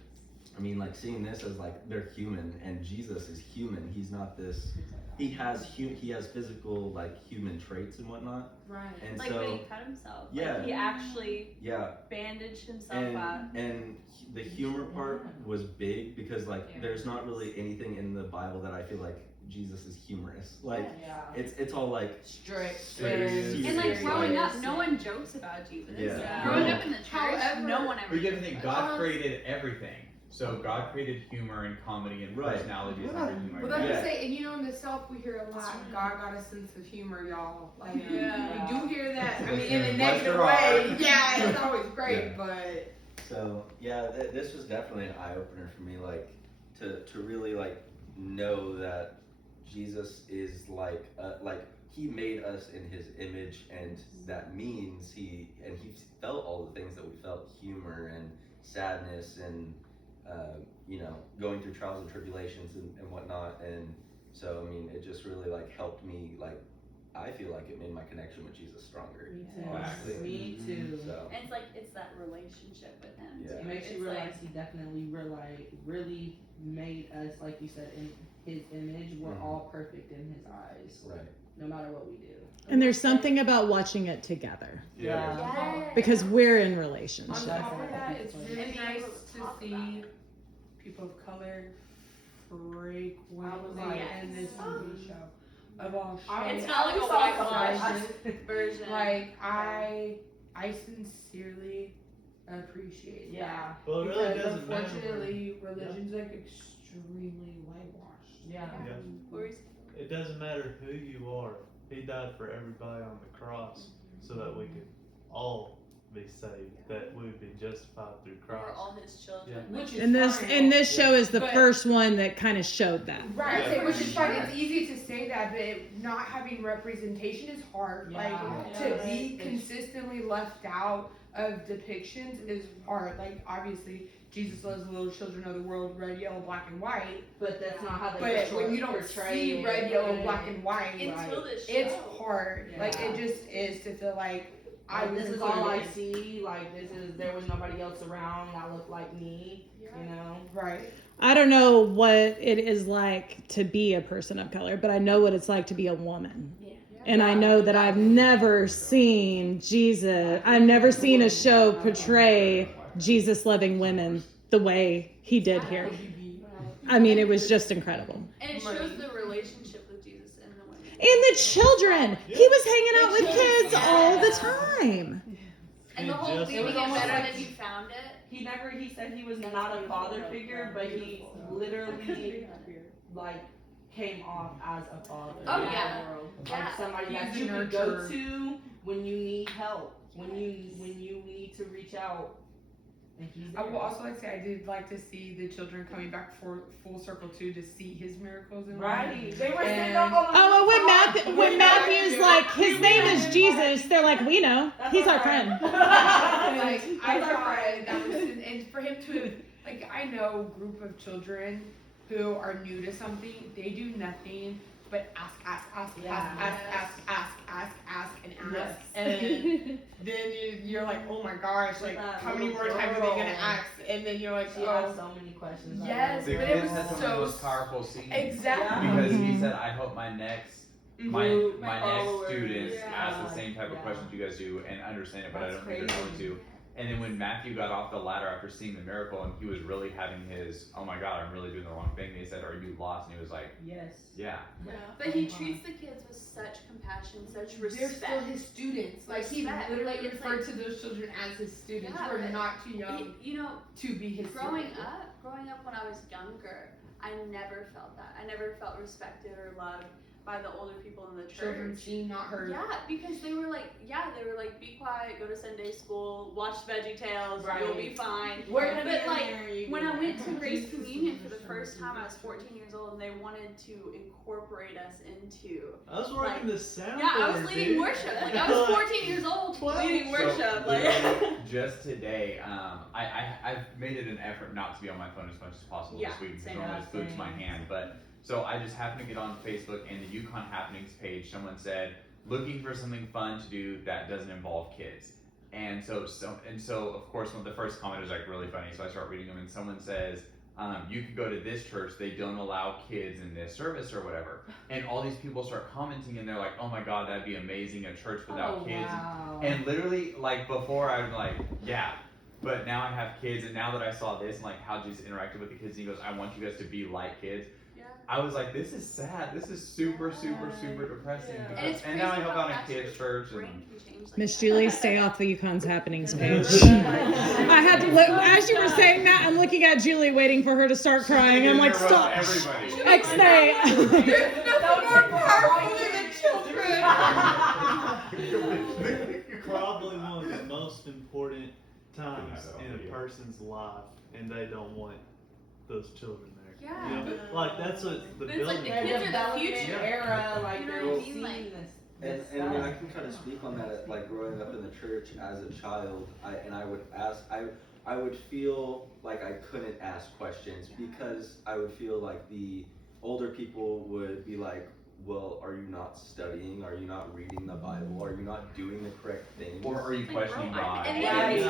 I mean, like seeing this as like they're human, and Jesus is human. He's not this. He has physical like human traits and whatnot. Right. And like so when he cut himself. yeah. Like he actually yeah. bandaged himself up. And the humor part was big, because like there's not really anything in the Bible that I feel like Jesus is humorous. Like it's all like strict. serious. And like growing up, no one jokes about Jesus. Yeah. Growing up in the church, However, no one ever. But you have to think, God created everything. So God created humor and comedy and personalities and everything like Well, that. that's what I say, and you know, in the South we hear a lot, God got a sense of humor, y'all. Like, we do hear that. I mean, in a negative way. Yeah, it's always great, but. So yeah, this was definitely an eye opener for me. Like to really like know that Jesus is like he made us in his image, and that means he felt all the things that we felt: humor and sadness and going through trials and tribulations and whatnot. And so I mean, it just really like helped me. Like I feel like it made my connection with Jesus stronger. Me too. So, And it's that relationship with him. Yeah. It makes you realize he definitely really made us, like you said, in his image. We're all perfect in his eyes. right. no matter what we do. And there's something about watching it together Yeah. because we're in On relationship. top of that, it's really And nice being able to to talk see about it. people of color frequently Yes. in this TV show. Of all I- It's shades. not like a I whitewashed saw- version. Like I sincerely appreciate that. Yeah. Well, it really Because doesn't matter. unfortunately, religion's like extremely whitewashed. Yeah. Yeah. What were you It doesn't matter who you are. He died for everybody on the cross so that we could all be saved, that we would be justified through We're Christ. all his children. Which is And this fine. show is the But- first one that kind of showed that. Right, Yeah, okay, which for is fine. sure. It's easy to say that, but not having representation is hard. Like Yeah. to be consistently left out of depictions is hard. Like obviously, Jesus loves the little children of the world, red, yellow, black, and white. But that's not how they But when you don't portray see it. red, yellow, black, and white, Until this show. it's hard. Like Yeah. it just is to feel like I Like, was this is all I included. see. Like there was nobody else around that looked like me. You know. Right. I don't know what it is like to be a person of color, but I know what it's like to be a woman. Yeah. And I know that I've never seen I've never seen a show portray Jesus loving women the way he did here. I mean, it was just incredible. And it shows the relationship with Jesus and the women. And the children. He was hanging out with kids all the time. And the whole Just- leaving It was it almost better like- than you found it. He said he was not a father figure, but he literally like came off as a father. Oh, in yeah. the world. Yeah. Like somebody that He's you a can go nurturer. to when you need help, when you need to reach out. And he's I there. will also like to say I did like to see the children coming back for full circle too to see his miracles in life. Right. They were sitting And- up on the Oh, when Matthew's like, his name is Jesus, they're like, we know. He's our friend. Like I He's our thought friend. that was, and for him to like, I know a group of children who are new to something. They do nothing but ask, Yeah. and ask, Yes. and then you're like, oh my gosh, like That how many little more times are they gonna girl. ask? And then you're like, She asked so many questions. I Yes, The remember. but it kids was had some of the so most powerful scenes. exactly. Because he said, I hope my next my Group, my followers, next students yeah. ask the same type of Yeah. questions you guys do and understand it, but I That's don't think they're going crazy. to. And then when Matthew got off the ladder after seeing the miracle and he was really having his, oh my God, I'm really doing the wrong thing. They said, are you lost? And he was like, Yes. yeah. But he treats the kids with such compassion, such They're still respect. his students. Like he Respect. literally Like, it's referred like- to those children as his students Yeah, who are but not too young You know, to be his growing students. up when I was younger, I never felt that. I never felt respected or loved by the older people in the Children church. seen, not heard. Yeah, because they were like, be quiet, go to Sunday school, watch Veggie Tales, Right. you'll be fine. We're gonna But be like, in there, you when be I there. went to Grace Communion for the first time, I was 14 years old, and they wanted to incorporate us into. I was working the sound. Yeah, I was board, leading dude. worship. Like I was 14 years old, leading worship. So, Like. literally, just today, I've made it an effort not to be on my phone as much as possible Yeah, this week because same. normally Yeah, it's glued to my same. hand. But so I just happened to get on Facebook and the Yukon Happenings page. Someone said looking for something fun to do that doesn't involve kids. And so of course one of the first comment is like really funny. So I start reading them and someone says, you could go to this church, they don't allow kids in this service or whatever. And all these people start commenting and they're like, oh my God, that'd be amazing, a church without kids. Wow. And literally, like before, I was like, yeah, but now I have kids, and now that I saw this and like how Jesus interacted with the kids, and he goes, I want you guys to be like kids. Yeah. I was like, this is sad. This is super depressing. Yeah. And it's And now I crazy help how out in fast kids' your church. brain And can change like Miss that. Julie, stay off the Yukon's Happenings page. I had to look, as you were saying that, I'm looking at Julie waiting for her to start crying. I'm like, stop. Everybody. X-nay. There's nothing more powerful than children. Probably one of the most important times in a person's life, and they don't want those children there. Yeah. You know, like that's what the But it's like building. the They're kids are the developing future. era, like You know they're what I mean? seeing Like- this. And I mean, I can kind of speak on that, like growing up in the church as a child, I would feel like I couldn't ask questions because I would feel like the older people would be like, well, are you not studying? Are you not reading the Bible? Are you not doing the correct things? Or are you Like, questioning bro, God? And Right.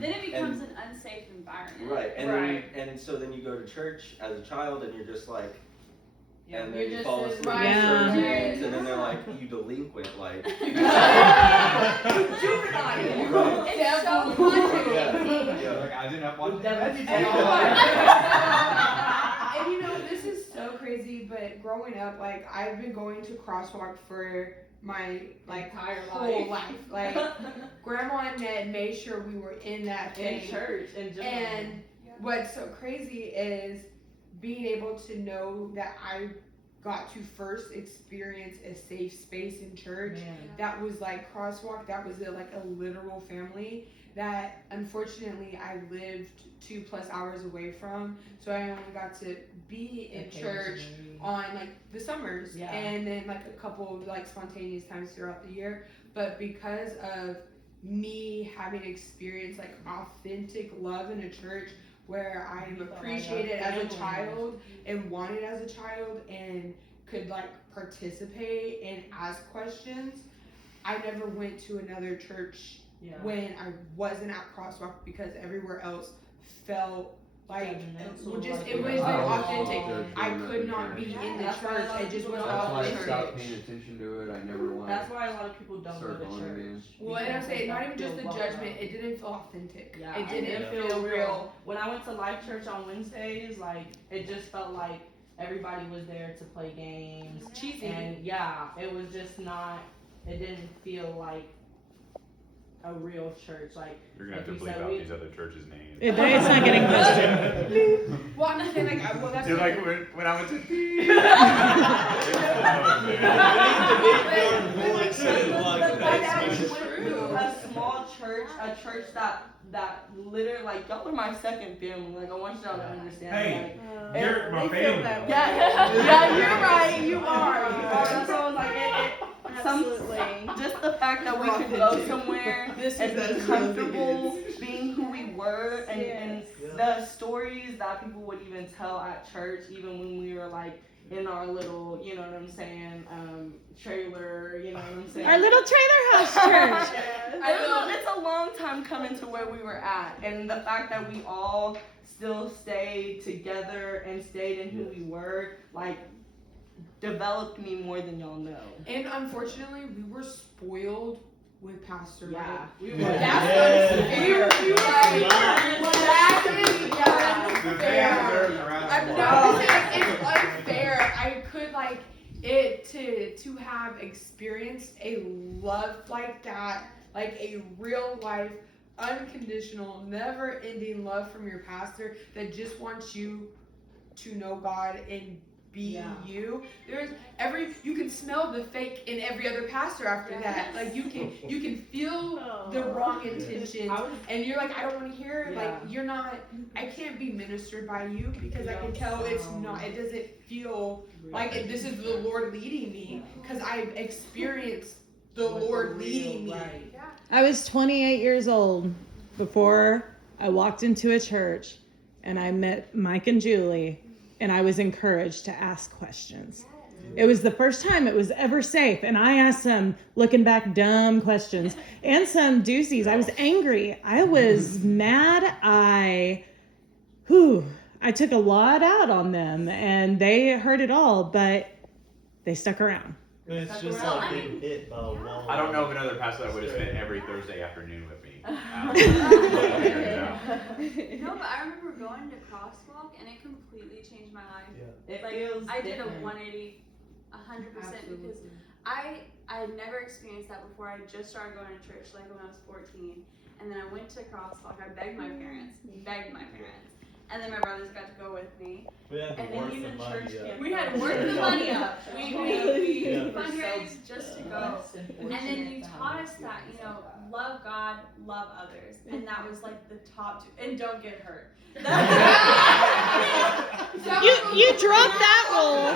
then it becomes an unsafe environment. Right, and Right. then and so then you go to church as a child and you're just like, Yeah, and you're then you just fall as asleep right. in church Yeah. meetings, and then they're like, you delinquent, like. Juvenile. It's so funny. Yeah, like I didn't have one. And you know, this is so crazy, but growing up, like, I've been going to crosswalk for my, like, Entire whole life. Like, Grandma and Ned made sure we were in that In thing. church, in general. And what's so crazy is being able to know that I got to first experience a safe space in church. Man. That was like crosswalk. That was like a literal family that unfortunately I lived 2+ hours away from. So I only got to be in church on like the summers Yeah. and then like a couple of like spontaneous times throughout the year. But because of me having experienced like authentic love in a church where I am appreciated as a child and wanted as a child and could like participate and ask questions, I never went to another church when I wasn't at Crosswalk because everywhere else felt like Judgmental, just like, it was authentic. I could not be in the That's why a church. lot of It just people was don't That's why I Authentic. stopped paying attention to it. I never wanted That's why a lot of people don't go Start to going church. again. well, and I'm because saying they not don't even just the feel judgment. welcome. It didn't feel authentic. Yeah. It didn't It feel real. When I went to Life Church on Wednesdays, like it just felt like everybody was there to play games. Cheesy. And yeah, it was just not. It didn't feel like a real church. Like You're gonna have to Like you bleep said, out we- these other churches' names. It's not getting posted. Well, I'm just saying like well that's You're what- like when I went to. The fact that we went to a small church, a church that literally like y'all are my second family. Like I want y'all to understand. Hey, like, you're my they feel family. that way. Yeah, you're right. You are. And so like just the fact that we could go somewhere and be comfortable being who we were, and the stories that people would even tell at church, even when we were like in our little, you know what I'm saying, trailer, you know what I'm saying. Our little trailer house church. It's a long time coming to where we were at, and the fact that we all still stayed together and stayed in who we were, like, developed me more than y'all know. And unfortunately, we were spoiled with Pastor Yeah, Mike. we were. That's unfair. We were That is unfair. I'm not saying it's unfair. I could like it to have experienced a love like that, like a real life, unconditional, never ending love from your pastor that just wants you to know God and be you. There's you can smell the fake in every other pastor after that. Like you can feel the wrong intentions, and you're like, I don't want to hear it. Like you're not. I can't be ministered by you because I can tell it's not. It doesn't feel like this is the Lord leading me because I've experienced the Lord leading me. I was 28 years old before I walked into a church and I met Mike and Julie, and I was encouraged to ask questions. It was the first time it was ever safe, and I asked some, looking back, dumb questions and some doozies. I was angry. I was mad. I took a lot out on them, and they heard it all, but they stuck around. It's just like getting hit by a wall. I don't know of another pastor that would have spent every Thursday afternoon with me. No, but I remember going to Crosswalk and it completely changed my life. It Like feels I did different. a 180, 100% because I had never experienced that before. I just started going to church like when I was 14, and then I went to Crosswalk. I begged my parents, and then my brothers got to go with me. We had And to then work even the church money up. can't- We had worked the money up. We Yeah. fundraised just to go. And then you taught us that, you know, love God, love others. And that was like the top two. And don't get hurt. You dropped that rule.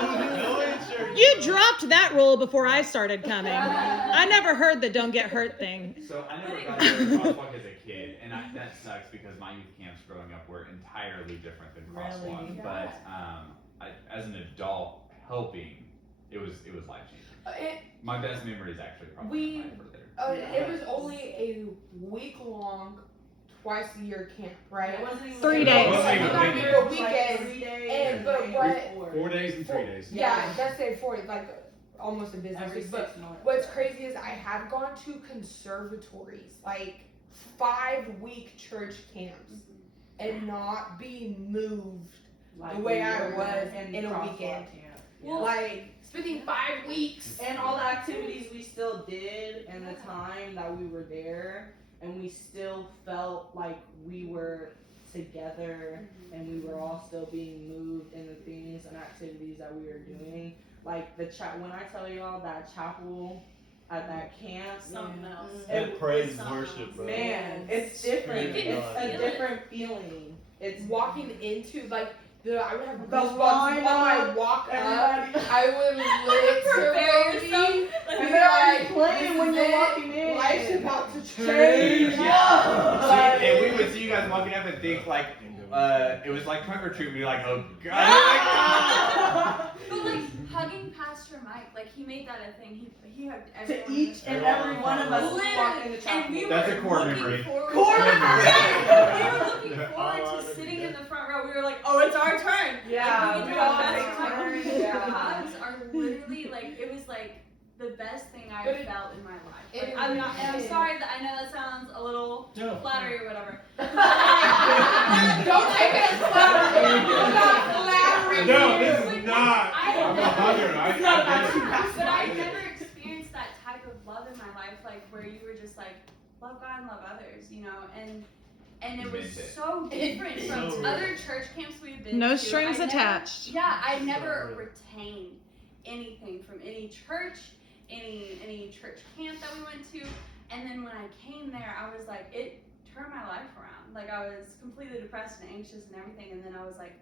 You dropped that rule before I started coming. I never heard the don't get hurt thing. So I never got to Crosswalk as a kid, and that sucks because my youth camps growing up were entirely different than Crosswalk. Really? But as an adult helping, it was life changing. My best memory is actually probably my life for there. It was only a week-long, twice-a-year camp, right? It wasn't even 3 like- days. It wasn't It even wasn't like even a weekend. 3 days. And but what 4 days and 3 days. Yeah, that's it for like almost a business Every week. 6 But months. what's crazy is I have gone to conservatories, like 5-week church camps, and not be moved Like the way we I were was in in a crosswalk weekend. camp. Well, like spending 5 weeks. And all the activities we still did in the time that we were there, and we still felt like we were together and we were all still being moved in the things and activities that we were doing. Like when I tell y'all that chapel at that camp, Something else. That praise worship, bro. man, it's different. You can It's a feel it. different feeling. It's Walking into like I would have The goosebumps line on my up, walk up. everybody. I would Prepare literally yourself. and be they're already like, playing when this you're is walking in. life's about to change. Yeah. And we would see you guys walking up and think like, it was like trunk or treat. We'd be like, oh god. But like hugging Pastor Mike, like he made that a thing. He hugged To everyone. each and every one of us Literally. walk in the And chapel. we That's were a core looking memory. forward Core to memory. We were looking forward to sitting in the front row. We were like, oh, it's our turn. Yeah, Like, we we get to all have take Pastor Mike. turns. Yeah. Hugs are literally like it was like the best thing I But it- felt in my life. it Like, I'm not, and I'm is. sorry that I know that sounds a little flattery or whatever. Don't take it as flattery. It's not flattery. No, this is not. I'm a hugger. It's not about you, But I never experienced that type of love in my life, like where you were just like, love God and love others, you know, and it was Meant it. so different from So other church camps we've been No to. strings I never- attached. Yeah, I never Sorry. retained anything from any church, any church camp that we went to, and then when I came there, I was like, it turned my life around. Like I was completely depressed and anxious and everything, and then I was like,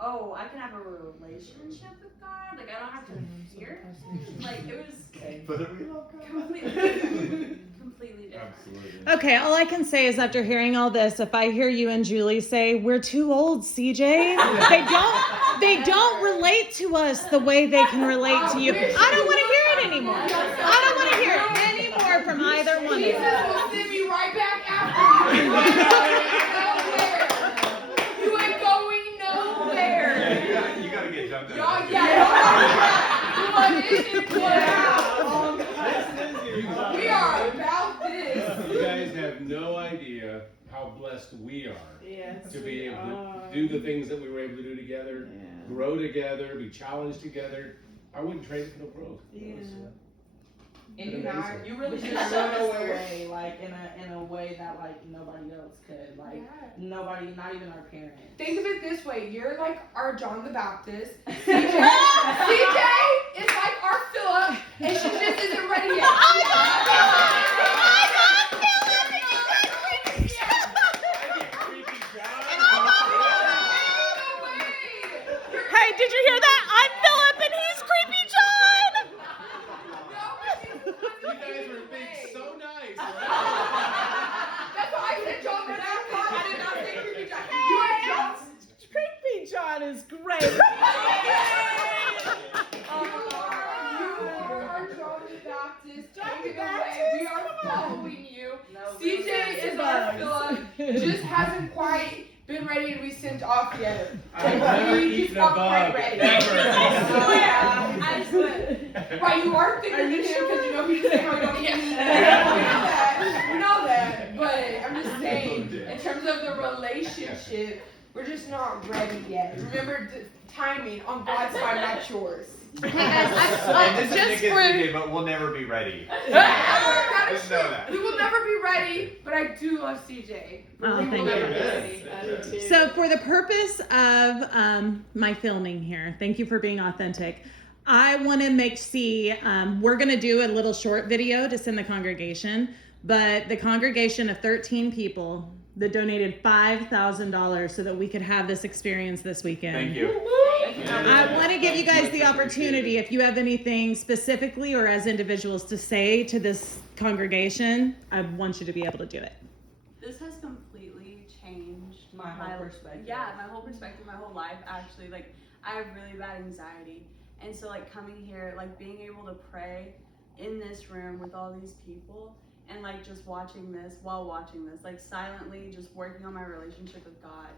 oh, I can have a relationship with God. Like I don't have to fear Him. Like it was completely different. Completely different. Absolutely. Okay, all I can say is after hearing all this, if I hear you and Julie say, we're too old, CJ, they don't relate to us the way they can relate to you. I don't want to hear it anymore. I don't want to hear it anymore from either one of Jesus you. will send me right back after you. You ain't going nowhere. Yeah, you gotta get jumped Y'all, out. we are about this. You guys have no idea how blessed we are Yes, to be we able are. to do the things that we were able to do together, grow together, be challenged together. I wouldn't trade it for the world. Yeah. And Been you know, amazing. You really just showed us the way, like in a way that like nobody else could, like nobody, not even our parents. think of it this way: you're like our John the Baptist. CJ is like our Philip, and she just isn't ready yet. Hey, did you hear that? I'm Philip and he's Creepy John. You guys were being so nice. That's why I said John the Baptist. I did not say Creepy John. You are John. Creepy John is great. You are our John the Baptist. Take it away. We are following you. No, CJ is our Philip. Just hasn't quite been ready to be sent off yet. I've never He's eaten a not bug, quite ready. ever. I swear. Right, you are thicker than him because you know he just how we don't eat meat. We know that. But I'm just saying, in terms of the relationship, we're just not ready yet. Remember, timing on God's side, not yours. And this is Just Nick for- and CJ, but we'll never be ready. That is Just know true. that. We will never be ready, but I do love CJ. Oh, We will thank never you. be ready. So for the purpose of my filming here, thank you for being authentic. I want to we're going to do a little short video to send the congregation, but the congregation of 13 people that donated $5,000 so that we could have this experience this weekend. Thank you. I want to give you guys the opportunity, if you have anything specifically or as individuals to say to this congregation, I want you to be able to do it. This has completely changed My whole perspective. Yeah, my whole perspective, my whole life actually. Like I have really bad anxiety. And so like coming here, like being able to pray in this room with all these people and like just watching this, like silently just working on my relationship with God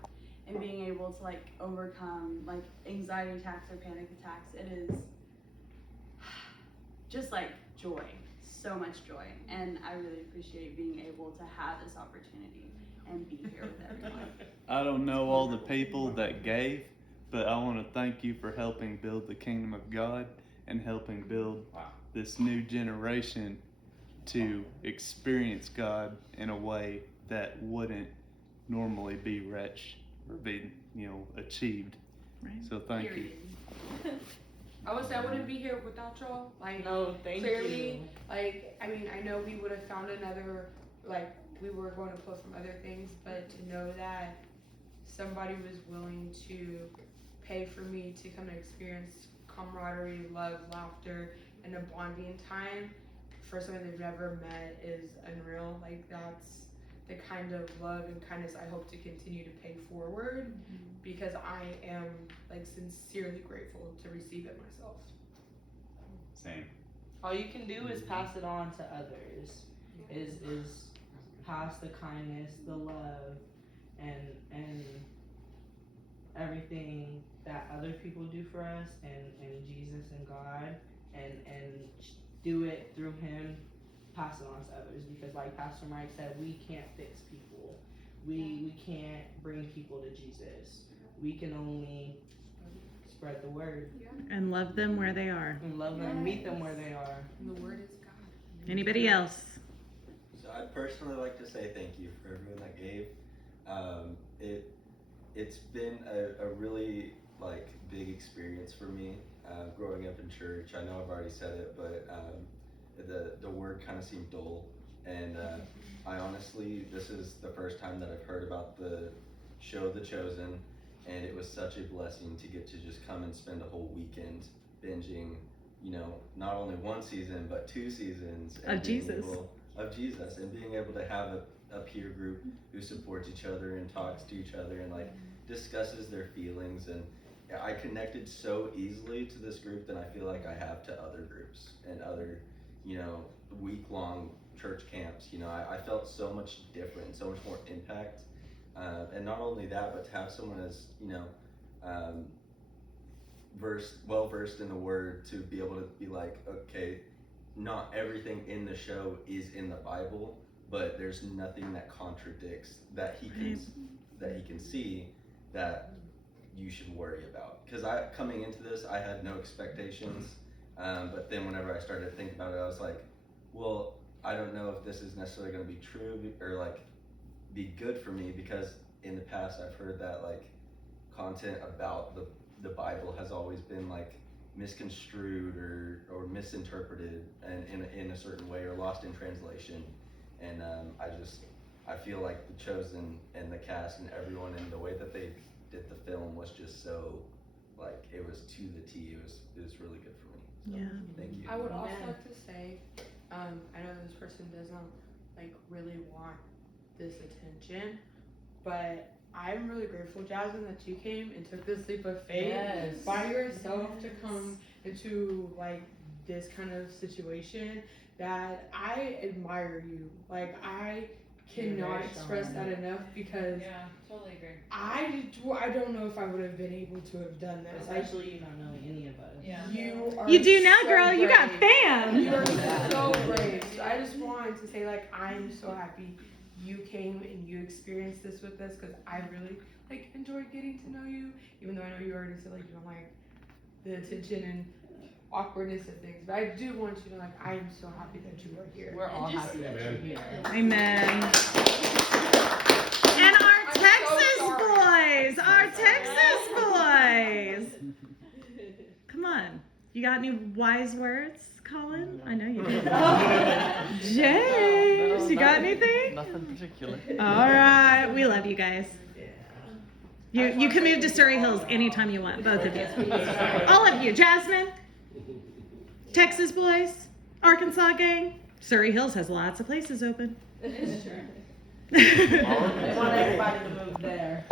and being able to like overcome like anxiety attacks or panic attacks. It is just like joy, so much joy, and I really appreciate being able to have this opportunity and be here with everyone. I don't know all the people that gave, but I want to thank you for helping build the kingdom of God and helping build this new generation to experience God in a way that wouldn't normally be reached or be, achieved. Right. So thank you. I would say I wouldn't be here without y'all. Like, No, thank clearly, you. like, I mean, I know we would have found another, like, we were going to pull from other things, but to know that somebody was willing to pay for me to come and experience camaraderie, love, laughter, and a bonding time for someone they've never met is unreal. Like, that's the kind of love and kindness I hope to continue to pay forward, because I am like sincerely grateful to receive it myself. Same. All you can do is pass it on to others. Is pass the kindness, the love, and everything that other people do for us, and Jesus and God, and do it through Him. Pass it on to others, because like Pastor Mike said, we can't fix people. We can't bring people to Jesus. We can only spread the word And love them where they are. and love them, meet them where they are. And the word is God. Anybody else? So I'd personally like to say thank you for everyone that gave. It's been a really like big experience for me growing up in church. I know I've already said it, but the word kind of seemed dull, and I honestly, this is the first time that I've heard about the show The Chosen, and it was such a blessing to get to just come and spend a whole weekend binging, not only one season but 2 seasons Of Jesus. Of Jesus, and being able to have a peer group who supports each other and talks to each other and like discusses their feelings. And I connected so easily to this group than I feel like I have to other groups and other week-long church camps. I felt so much different, so much more impact, and not only that, but to have someone as well versed in the word, to be able to be like, okay, not everything in the show is in the Bible, but there's nothing that contradicts that he can see that you should worry about. Because coming into this, I had no expectations, but then whenever I started to think about it, I was like, well, I don't know if this is necessarily going to be true or like be good for me, because in the past I've heard that like content about the Bible has always been like misconstrued or misinterpreted and in a certain way, or lost in translation. And I feel like The Chosen and the cast and everyone and the way that they did the film was just so like, it was to the T. It was really good for me. So, Yeah. thank you. I would also like to say, I know this person doesn't like really want this attention, but I'm really grateful, Jasmine, that you came and took this leap of faith by yourself to come into like this kind of situation. That I admire you. Like, I cannot express that enough, because Totally agree. I don't know if I would have been able to have done this. Especially you not knowing any of us. Yeah. You do now, so girl. You got brave. fans. You are so brave. So I just wanted to say, like, I'm so happy you came and you experienced this with us, because I really like enjoyed getting to know you. Even though I know you already said like you don't like the attention and awkwardness of things, but I do want you to like, I am so happy that you are here. We're all happy that you're here. Amen. And our Texas boys, Come on. You got any wise words, Colin? I know you do. James, you got anything? Nothing particular. All right. We love you guys. You can move to Surrey Hills anytime you want, both of you. All of you. Jasmine, Texas boys, Arkansas gang. Surrey Hills has lots of places open. It is true. I want everybody to move there.